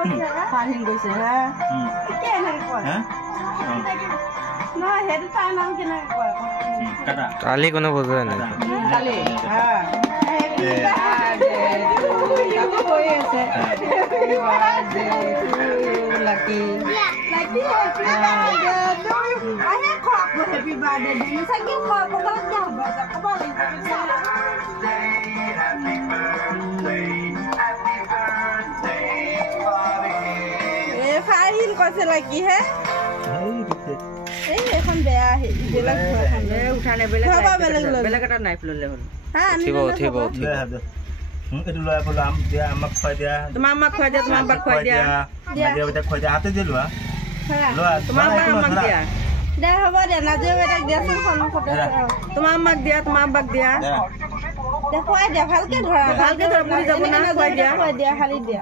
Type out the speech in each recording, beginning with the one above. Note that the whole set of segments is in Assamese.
Pahin গৈছে হা কেনে কয় না হেড তাই নাম কেনে কয় কাটা কালি কোনো বুঝায় না কালি হ্যাঁ কাকু কই আছে লাকি লাকি আহে খোৱা হ্যাপি বাৰ্থডে দিন সাকি খোৱা পকল যা হ'ব কব এ ফাহিন কৈছে লাকি হে এই এখন বেয়া বেলেগ উঠানে বেলেগ এটা নাইফ ললে হল হ্যাঁ উঠিব এটো লয় বলাম দিয়া আমাক খুৱাই দিয়া তোমাক আমাক খুৱাই দিয়া তোমাক বাক খুৱাই দিয়া দিয়া বেটা খুৱাই দিয়া হাতে দি লোৱা লোৱা তোমাক আমাক দিয়া দে হ'ব দে নাজে বেটাক দিয়াচোন সন্মুখতে তোমাক আমাক দিয়া তোমাক বাক দিয়া দে খুৱাই দিয়া ভালকে ধৰা পুৰি যাব না খুৱাই দিয়া খালি দিয়া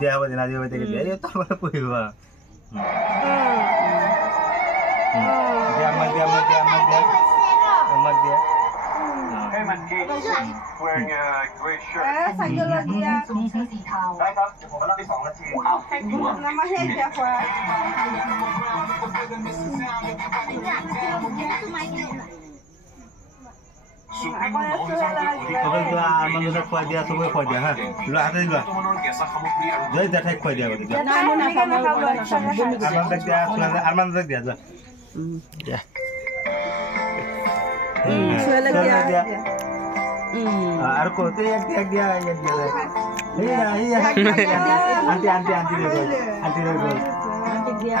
দিয়া হ'ব নাজে বেটাক দিয়া এই তোমাৰ পুৰিবা dia amat dia hey man wearing a gray shirt sanggol dia ได้ครับผมรับไป2 นาทีน้ำมาให้เดี๋ยวขวาKalau tu manusia kuat dia semua kuat dia ha. Lu ada juga. Jadi dah tak kuat dia betul. Aman dah dia tu. Ya. Suara dia. Arko tu yang dia. Iya. Anti dia. Anti dia.